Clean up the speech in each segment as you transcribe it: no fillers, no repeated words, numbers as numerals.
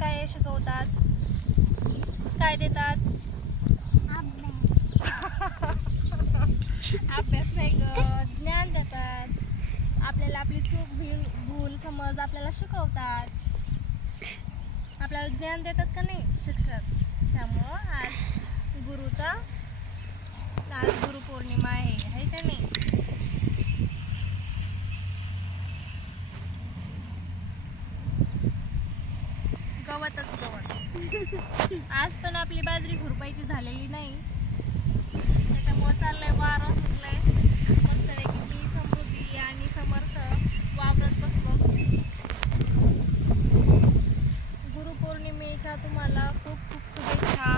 काय शिकवतात, काय देतात? अभ्यास नाही ग, ज्ञान देतात आपल्याला. आपली चूक भूल समज आपल्याला शिकवतात, आपल्याला ज्ञान देतात का नाही शिक्षक. त्यामुळं आज गुरुपौर्णिमा आहे का नाही. गवतच गवत. आज पण आपली बाजरी खुरपायची झालेली नाही, त्याच्यामुळे चाललंय वारं सुटलंय. मस्तपैकी मी, समृद्धी आणि समर्थ वावरत बसलो. गुरुपौर्णिमेच्या तुम्हाला खूप खूप शुभेच्छा.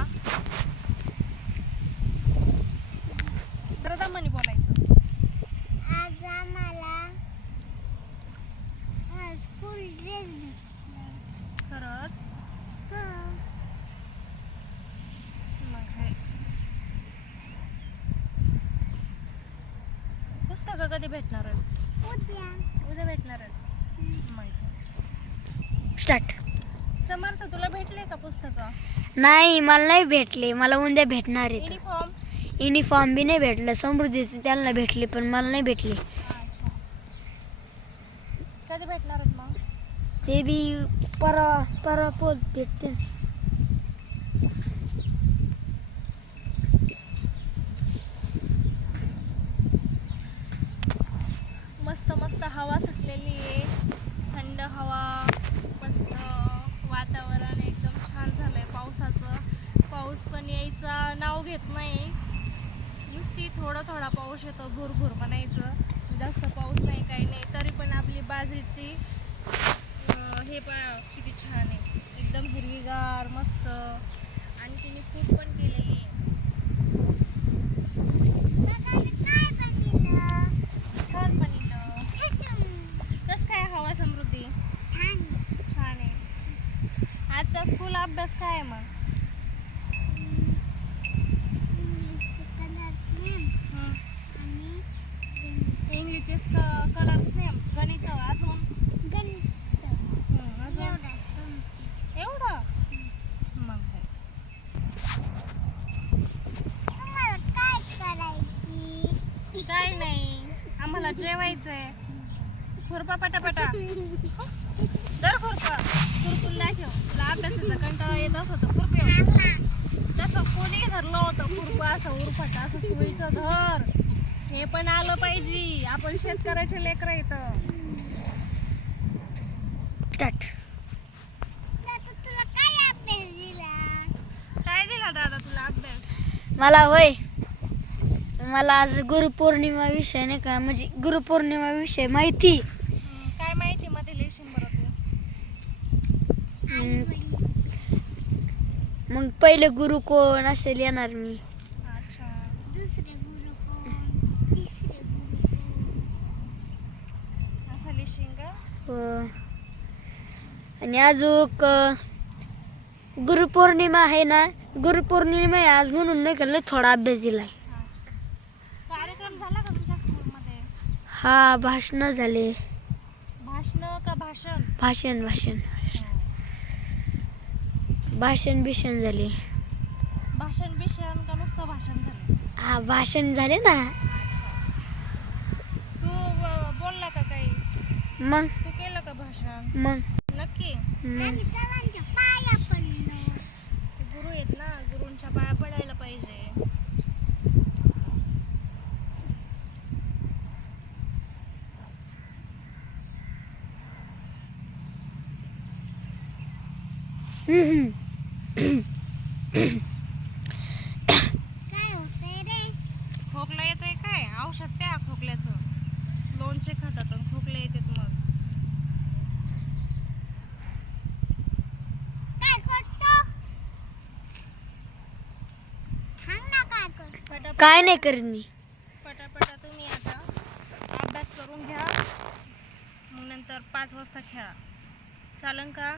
प्रथम बोलायचं. आज आम्हाला स्कूल ड्रेस भेटला. खरंच? हो. मग हे पुस्तकं कधी भेटणार आहेत? उद्या भेटणार आहेत. माहिती. स्टार्ट. समर्थ तुला भेटले का पुस्तकं? नाही, मला नाही भेटले. मला उद्या भेटणार आहेत. युनिफॉर्म? युनिफॉर्म बी नाही भेटलं. समृद्धीचे त्यांना भेटले पण मला नाही भेटले. अच्छा. कधी भेटणार आहेत मग? ते बी परवा पोत भेटते. मस्त मस्त हवा सुटलेली आहे, थंड हवा, मस्त वातावरण एकदम छान झालंय पावसाचं. पाऊस पण यायचा नाव घेत नाही, नुसती थोडा पाऊस येतो, भुरभुर म्हणायचं. जास्त पाऊस नाही काही नाही. तरी पण आपली बाजरीची हे किती छान आहे, एकदम हिरवीगार मस्त. आणि तिने खूप पण केलेली आहे. छान बनिलं. कसं काय हवा समृद्धी? छान आहे. आजचा स्कूल अभ्यास काय आहे मग? इंग्लिश कलर्स नेम, गणित, अजून एवढं. मग काय नाही, आम्हाला जेवायचंय. खुरपा पटापटा दर खुरपा. खुरपून नाही ठेव, तुला अभ्यासाचा कंटाळा येत असं तर खुरपे. तसं कोणी धरलं होतं खुरपा असं उरफाटा असं सोयीचं धर. हे पण आलं पाहिजे, आपण शेतकऱ्याचे लेकरं इथं. स्टार्ट. काय दिला दादा तुला अभ्यास? मला आज गुरुपौर्णिमा विषय नाही का, म्हणजे गुरुपौर्णिमा विषय माहिती. काय माहिती मध्ये लिहिशील बरं तू? मग पहिले गुरु कोण असेल येणार मी. अच्छा. दुसरे गुरु कोण, तिसरे गुरु कोण. असं लिहिशील का? आणि अजून गुरुपौर्णिमा आहे ना, गुरुपौर्णिमा आहे आज म्हणून नाही का लय थोडा अभ्यास दिलाय. कार्यक्रम झाला का तुमच्या स्कूलमध्ये? हा, भाषण झाले. भाषण का भाषण? भाषण बिषण झाले. भाषण बिषण का नुसतं भाषण झालं? हा, भाषण झाले ना. तू बोलला का काही? मग तू केलं का भाषण? मग नक्की. आम्ही सर्वांच्या पाया पडलो. गुरु आहेत ना, गुरूंच्या पाया पडायला पाहिजे. काय होतंय रे? खोकला येतोय काय? औषध प्या खोकल्याचं. लोणचे खातात आणि खोकले येतात मग. काय करतो? सांग ना काय करतो. पटापट काय नाही करीत मी. पटापटा तुम्ही आता अभ्यास करून घ्या, मग नंतर 5 वाजता खेळा. चालन का?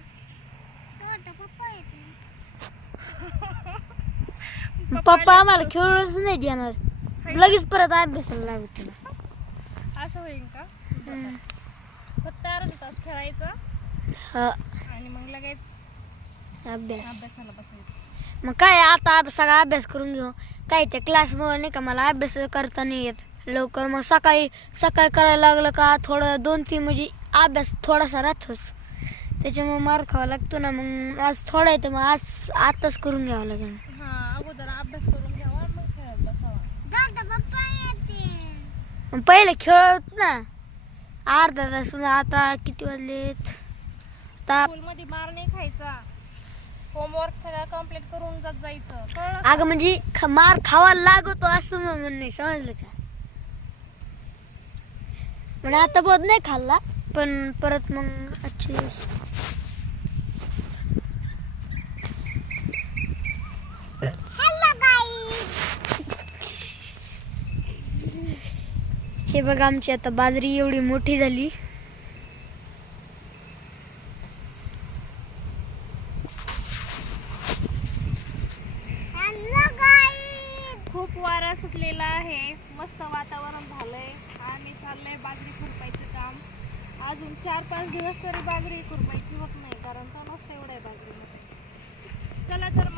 पप्पा येते. पप्पा आम्हाला खेळूनच नाही देणार, लगेच परत अभ्यासाला लागतो. असं होईल का? फक्त अर्धा तास खेळायचं हा. आणि मग लगेच अभ्यास. अभ्यासाला बसायचं. मग काय आता सगळा अभ्यास करून घेऊ. काय ते क्लासमुळे नाही का मला अभ्यास करता नाही येत लवकर. मग सकाळी सकाळी करायला लागलं का थोडं 2-3 म्हणजे अभ्यास थोडासा राहतोच. त्याच्यामुळे मार खावा लागतो ना. मग आज थोडा आहे तर मग आज आताच करून घ्यावं लागेल. हा, अगोदर अभ्यास करून घ्यावा मग खेळत बसावा. दादा पप्पा येते. मग पहिले खेळत ना अर्धा तास. मग आता किती वाजलेत आता. स्कूलमध्ये मार नाही खायचा. होमवर्क सगळं कम्प्लीट करून जात जायचं, कळलं? अगं म्हणजे मार खावा लागतो असं मग म्हणणे, समजलं का. म्हणजे आता बहुत नाही खाल्ला पण परत मग अच्छे हॅलो गाईस. हे बघा आमची आता बाजरी एवढी मोठी झाली. हॅलो गाईस. खूप वारा सुटलेला आहे, मस्त वातावरण झालंय आणि चाललंय बाजरी खुरपायचं काम. अजून 4-5 दिवस तरी बाजरी खुरपायची होत नाही कारण तणस एवढं आहे बाजरीमध्ये. चला तर